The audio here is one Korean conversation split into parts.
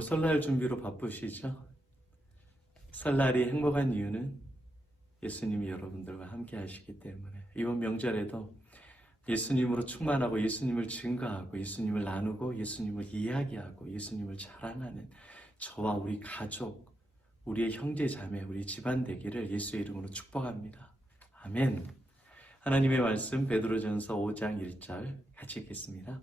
여러분 설날 준비로 바쁘시죠? 설날이 행복한 이유는 예수님이 여러분들과 함께 하시기 때문에 이번 명절에도 예수님으로 충만하고 예수님을 증거하고 예수님을 나누고 예수님을 이야기하고 예수님을 자랑하는 저와 우리 가족, 우리의 형제 자매, 우리 집안 되기를 예수의 이름으로 축복합니다. 아멘. 하나님의 말씀 베드로전서 5장 1절 같이 읽겠습니다.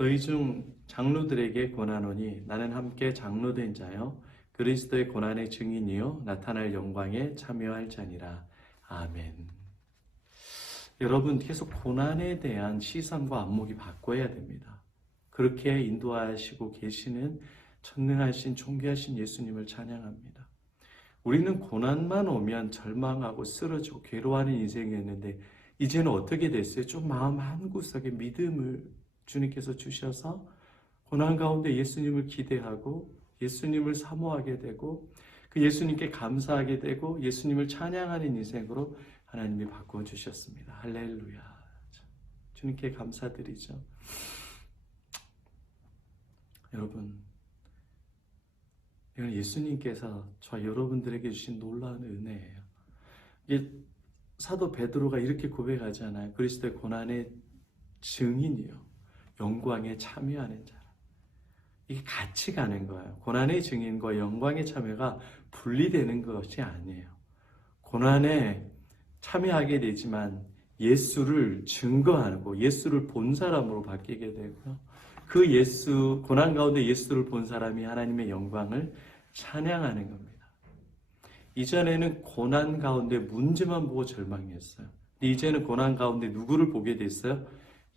너희 중 장로들에게 권하노니 나는 함께 장로된 자여 그리스도의 고난의 증인이요 나타날 영광에 참여할 자니라. 아멘. 여러분 계속 고난에 대한 시선과 안목이 바꿔야 됩니다. 그렇게 인도하시고 계시는 전능하신 존귀하신 예수님을 찬양합니다. 우리는 고난만 오면 절망하고 쓰러지고 괴로워하는 인생이었는데 이제는 어떻게 됐어요? 좀 마음 한구석에 믿음을 주님께서 주셔서 고난 가운데 예수님을 기대하고 예수님을 사모하게 되고 그 예수님께 감사하게 되고 예수님을 찬양하는 인생으로 하나님이 바꾸어 주셨습니다. 할렐루야. 주님께 감사드리죠. 여러분, 이건 예수님께서 저와 여러분들에게 주신 놀라운 은혜예요. 이게 사도 베드로가 이렇게 고백하잖아요. 그리스도의 고난의 증인이요 영광에 참여하는 자라. 이게 같이 가는 거예요. 고난의 증인과 영광의 참여가 분리되는 것이 아니에요. 고난에 참여하게 되지만 예수를 증거하고 예수를 본 사람으로 바뀌게 되고요. 그 예수, 고난 가운데 예수를 본 사람이 하나님의 영광을 찬양하는 겁니다. 이전에는 고난 가운데 문제만 보고 절망했어요. 이제는 고난 가운데 누구를 보게 됐어요?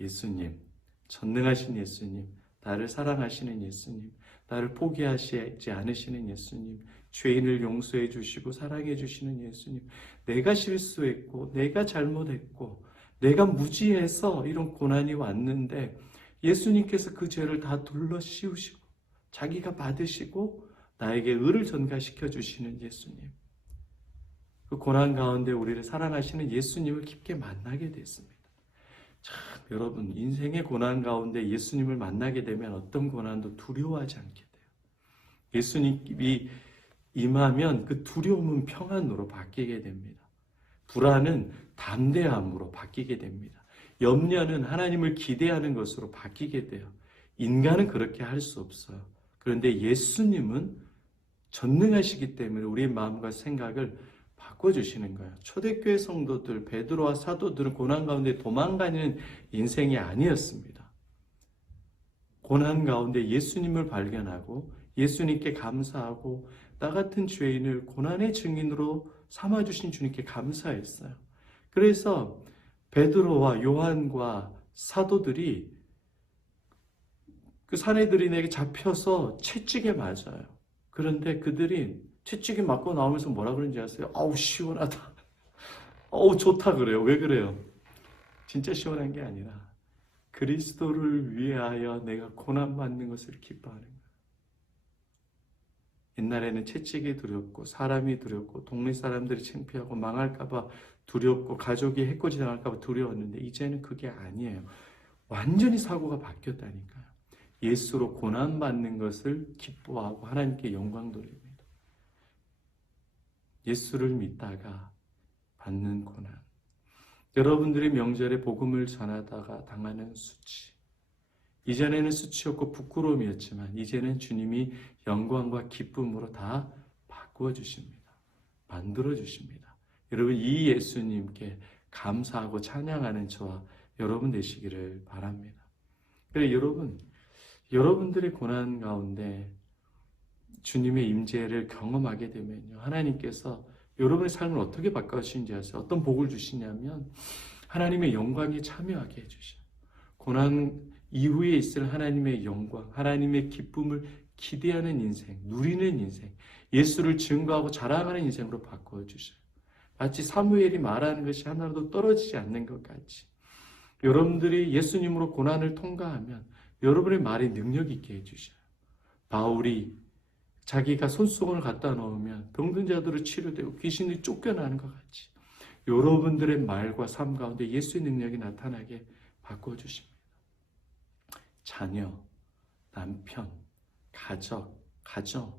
예수님, 전능하신 예수님, 나를 사랑하시는 예수님, 나를 포기하시지 않으시는 예수님, 죄인을 용서해 주시고 사랑해 주시는 예수님, 내가 실수했고 내가 잘못했고 내가 무지해서 이런 고난이 왔는데 예수님께서 그 죄를 다 둘러 씌우시고 자기가 받으시고 나에게 의를 전가시켜 주시는 예수님, 그 고난 가운데 우리를 사랑하시는 예수님을 깊게 만나게 됐습니다. 참 여러분, 인생의 고난 가운데 예수님을 만나게 되면 어떤 고난도 두려워하지 않게 돼요. 예수님이 임하면 그 두려움은 평안으로 바뀌게 됩니다. 불안은 담대함으로 바뀌게 됩니다. 염려는 하나님을 기대하는 것으로 바뀌게 돼요. 인간은 그렇게 할 수 없어요. 그런데 예수님은 전능하시기 때문에 우리의 마음과 생각을 바꿔주시는 거예요. 초대교회 성도들, 베드로와 사도들은 고난 가운데 도망가는 인생이 아니었습니다. 고난 가운데 예수님을 발견하고 예수님께 감사하고 나 같은 죄인을 고난의 증인으로 삼아주신 주님께 감사했어요. 그래서 베드로와 요한과 사도들이 그 사내들인에게 잡혀서 채찍에 맞아요. 그런데 그들이 채찍에 맞고 나오면서 뭐라 그런지 아세요? 아우 시원하다. 어우 좋다 그래요. 왜 그래요? 진짜 시원한 게 아니라 그리스도를 위하여 내가 고난 받는 것을 기뻐하는 거예요. 옛날에는 채찍이 두렵고 사람이 두렵고 동네 사람들이 창피하고 망할까 봐 두렵고 가족이 해코지 당할까 봐 두려웠는데 이제는 그게 아니에요. 완전히 사고가 바뀌었다니까요. 예수로 고난 받는 것을 기뻐하고 하나님께 영광 돌립니다. 예수를 믿다가 받는 고난. 여러분들이 명절에 복음을 전하다가 당하는 수치. 이전에는 수치였고 부끄러움이었지만 이제는 주님이 영광과 기쁨으로 다 바꾸어 주십니다. 만들어 주십니다. 여러분 이 예수님께 감사하고 찬양하는 저와 여러분 되시기를 바랍니다. 그래 여러분들의 고난 가운데 주님의 임재를 경험하게 되면요, 하나님께서 여러분의 삶을 어떻게 바꿔주시는지 아세요? 어떤 복을 주시냐면 하나님의 영광에 참여하게 해주셔요. 고난 이후에 있을 하나님의 영광, 하나님의 기쁨을 기대하는 인생, 누리는 인생, 예수를 증거하고 자랑하는 인생으로 바꾸어 주셔요. 마치 사무엘이 말하는 것이 하나라도 떨어지지 않는 것 같이 여러분들이 예수님으로 고난을 통과하면 여러분의 말에 능력 있게 해주셔요. 바울이 자기가 손수건을 갖다 놓으면 병든 자들을 치료되고 귀신이 쫓겨나는 것 같이 여러분들의 말과 삶 가운데 예수의 능력이 나타나게 바꿔주십니다. 자녀, 남편, 가정,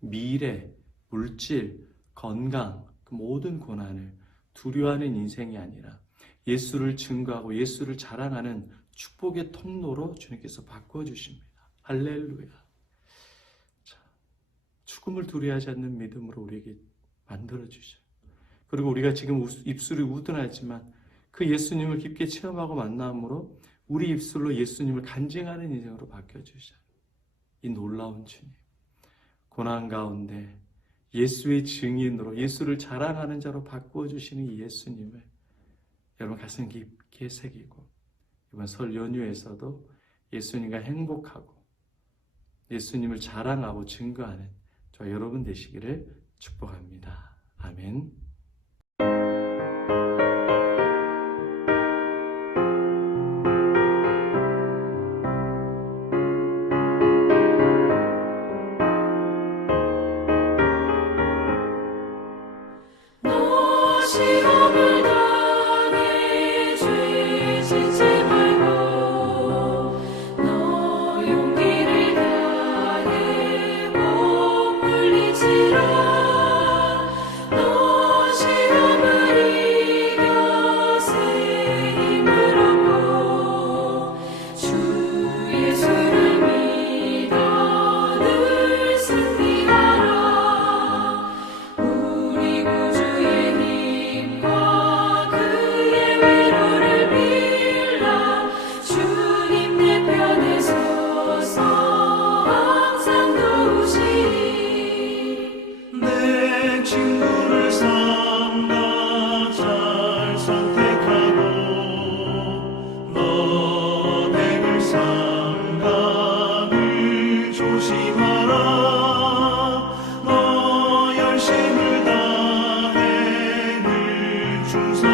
미래, 물질, 건강, 그 모든 고난을 두려워하는 인생이 아니라 예수를 증거하고 예수를 자랑하는 축복의 통로로 주님께서 바꾸어 주십니다. 할렐루야. 자, 죽음을 두려워하지 않는 믿음으로 우리에게 만들어 주셔요. 그리고 우리가 지금 입술이 우둔하지만 그 예수님을 깊게 체험하고 만남으로 우리 입술로 예수님을 간증하는 인생으로 바뀌어 주셔요. 이 놀라운 주님. 고난 가운데 예수의 증인으로 예수를 자랑하는 자로 바꾸어 주시는 이 예수님을 여러분 가슴 깊게 새기고 이번 설 연휴에서도 예수님과 행복하고 예수님을 자랑하고 증거하는 저 여러분 되시기를 축복합니다. 아멘. 시험을 당해 죄 짓지 말고 너 용기를 다해 못 물리치라 너 시험을 이겨 새 힘을 얻고 주 예수를 믿어 늘 승리하라 우리 구주의 힘과 그의 위로를 빌라 주님 내 편에 서서 항상 도우시리 내 친구를 삼가 잘 선택하고 너를 삼가 늘 조심하라 너 열심을 다해 늘 충성